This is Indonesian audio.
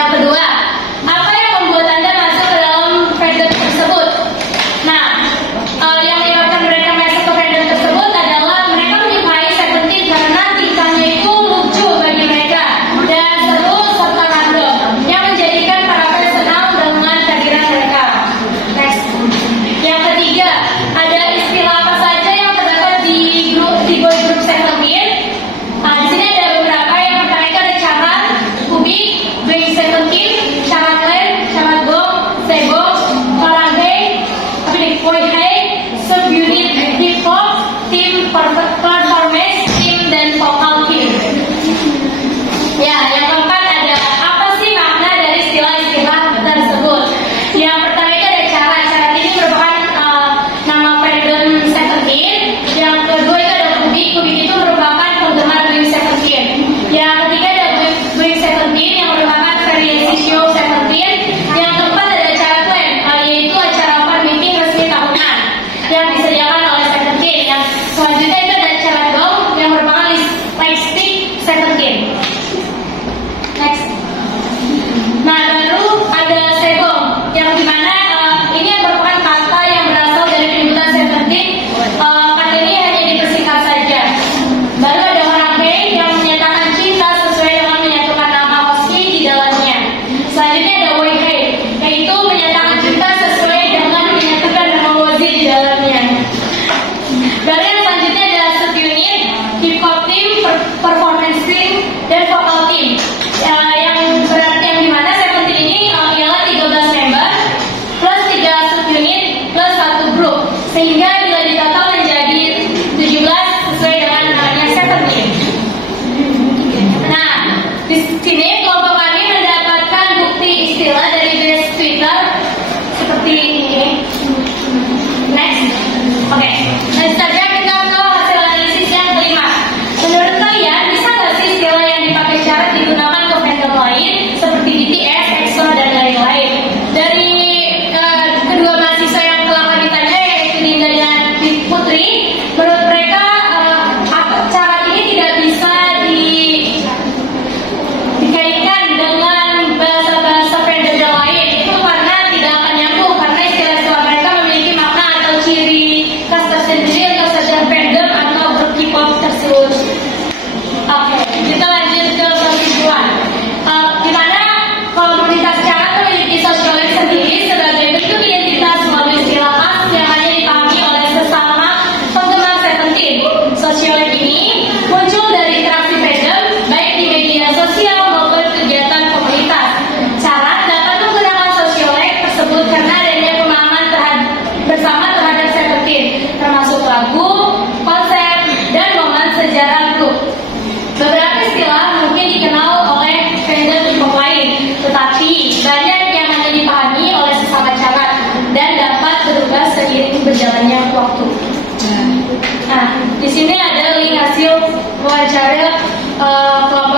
Yang kedua, apa yang membuat Anda masuk ke dalam fandom tersebut? Nah, yang menyebabkan mereka masuk ke fandom tersebut adalah mereka menyukai Seventeen karena tingkahnya itu lucu bagi mereka dan seru serta random yang menjadikan para fans senang dengan kehadiran mereka. Next. Yang ketiga, ada istilah apa saja yang terdapat di boy group Seventeen? Di sini ada beberapa. Yang pertama itu ada Charan, Kubik, Big Seventeen, Charan Land, Charan Gong, Sebong, Parade, Boy Hey, Subunit, Hip Hop, Team Performance, Team dan Vocal Team. Ya, yang keempat ada apa sih makna dari istilah-istilah tersebut? Yang pertama itu ada Charan. Charan ini merupakan nama fandom Seventeen. Yang kedua itu ada Kubik. Kubik itu merupakan penggemar Big Seventeen. Yang ketiga ada Big Seventeen yang merupakan variasi show Seventeen. Yang keempat ada Charan Land, yaitu acara fan meeting resmi tahunan yang disediakan oleh Seventeen. Yang selanjutnya itu ada Charan Gong yang merupakan lightstick Seventeen. Next. Nah, baru ada Sebong yang dimana ini merupakan kata yang berasal dari penyebutan Seventeen. Kata ini hanya dipersingkat saja. Baru ada Parade yang menyatakan cinta sesuai dengan menyatukan nama Hosky di dalamnya. Selanjutnya ada Boy Hey, yaitu menyatakan cinta sesuai dengan menyatukan nama Wozi di dalamnya. Baru yang selanjutnya ada Subunit, Hip Hop Team, Performance Team, dan Vocal Team. Yang berarti yang dimana Seventeen ini ialah 13 member plus 3 subunit plus 1 grup, sehingga bila ditotal menjadi 17 sesuai dengan namanya Seventeen. Nah, di sini kelompok kami mendapatkan bukti istilah dari base Twitter seperti ini. Next. Oke. Nah, saja kita ke hasil analisis yang kelima. Menurut kalian, bisa nggak sih istilah yang dipakai Charan digunakan ke fandom lain seperti BTS, EXO, dan lain-lain? Dari kedua mahasiswa yang telah kami tanya, yaitu Dinda dan Putri, menurut mereka Charan ini tidak bisa dikaitkan dengan bahasa-bahasa fandom yang lain. Itu karena tidak akan nyambung, karena istilah-istilah mereka memiliki makna atau ciri khas tersendiri untuk setiap fandom atau grup K-pop tersebut. Oke, kita lanjut ke kesimpulan. Dimana komunitas Charan memiliki sosiolog sendiri sebagai bentuk identitas melalui istilah khas yang hanya dipahami oleh sesama penggemar Seventeen. Sosiolog ini muncul dari interaksi fandom baik di media sosial maupun kegiatan komunitas. Charan dapat menggunakan sosiolog tersebut karena adanya pemahaman bersama terhadap Seventeen, termasuk lagu, konsep, dan momen sejarah grup. Beberapa istilah mungkin dikenal oleh fandom K-pop lain, tetapi banyak yang hanya dipahami oleh sesama Charan dan dapat berubah seiring berjalannya waktu. Nah, di sini ada link hasil wawancara kelompok